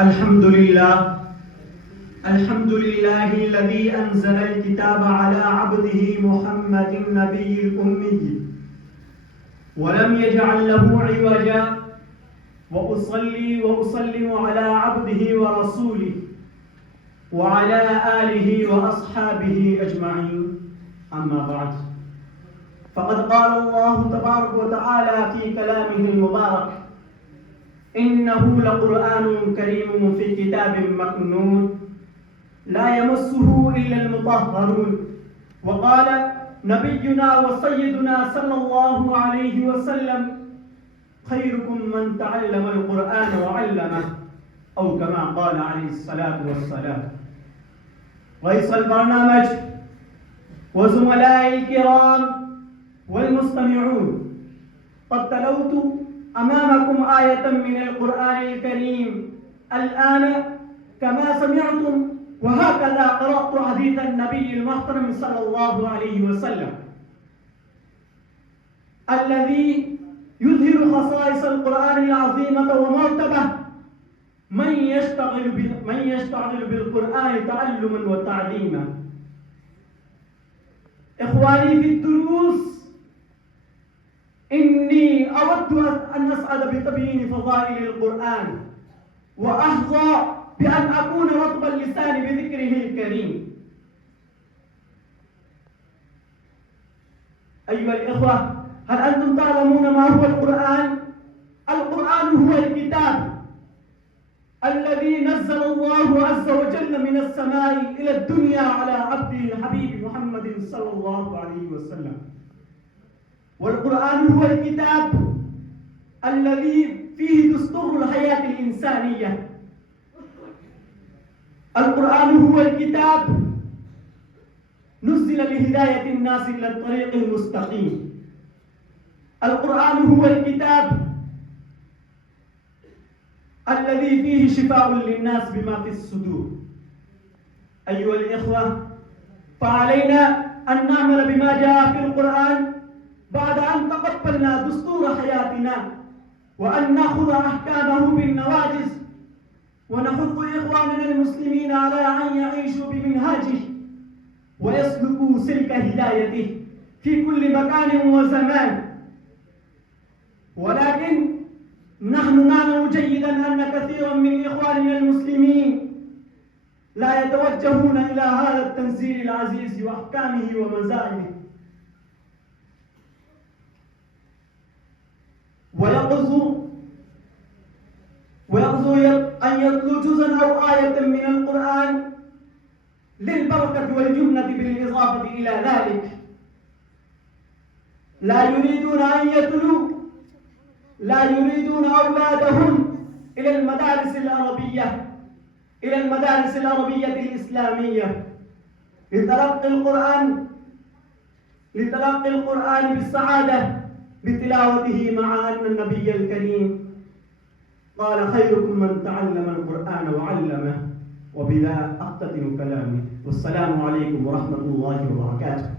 الحمد لله الذي أنزل الكتاب على عبده محمد النبي الأمي ولم يجعل له عوجا وأصلي وأسلم على عبده ورسوله وعلى آله وأصحابه أجمعين. أما بعد، فقد قال الله تبارك وتعالى في كلامه المبارك: إنه لقرآن كريم في كتاب مكنون لا يمسه إلا المطهرون. وقال نبينا وسيدنا صلى الله عليه وسلم: خيركم من تعلم القرآن وعلمه، أو كما قال عليه الصلاة والسلام. رئيس البرنامج وزملائي الكرام والمستمعون، قد تلوت أمامكم آية من القرآن الكريم الآن كما سمعتم، وهكذا قرأت حديث النبي المحترم صلى الله عليه وسلم الذي يظهر خصائص القرآن العظيمة ومرتبة من يشتغل بالقرآن تعلما وتعليما. إخواني في الدروس، إني أود أن أسعد بتبيين فضائل القرآن وأحظى بأن أكون رطب اللسان بذكره الكريم. أيها الإخوة، هل أنتم تعلمون ما هو القرآن؟ القرآن هو الكتاب الذي نزل الله عز وجل من السماء إلى الدنيا على عبده الحبيب محمد صلى الله عليه وسلم. والقرآن هو الكتاب الذي فيه دستور الحياة الإنسانية. القرآن هو الكتاب نزل لهداية الناس إلى الطريق المستقيم. القرآن هو الكتاب الذي فيه شفاء للناس بما في الصدور. أيها الإخوة، فعلينا أن نعمل بما جاء في القرآن بعد أن تقبلنا دستور حياتنا، وأن نأخذ أحكامه بالنواجذ، ونحث إخواننا المسلمين على أن يعيشوا بمنهاجه ويسلكوا سلك هدايته في كل مكان وزمان. ولكن نحن نعلم جيدا أن كثيرا من إخواننا المسلمين لا يتوجهون إلى هذا التنزيل العزيز وأحكامه ومزايده، ويغزو أن يتلو جزءا أو آية من القرآن للبركة والجنة بالإضافة إلى ذلك. لا يريدون أولادهم إلى المدارس العربية الإسلامية لتلقي القرآن بالسعادة بتلاوته، مع أن النبي الكريم قال: خيركم من تعلم القرآن وعلمه. وبذا أختتم كلامي، والسلام عليكم ورحمة الله وبركاته.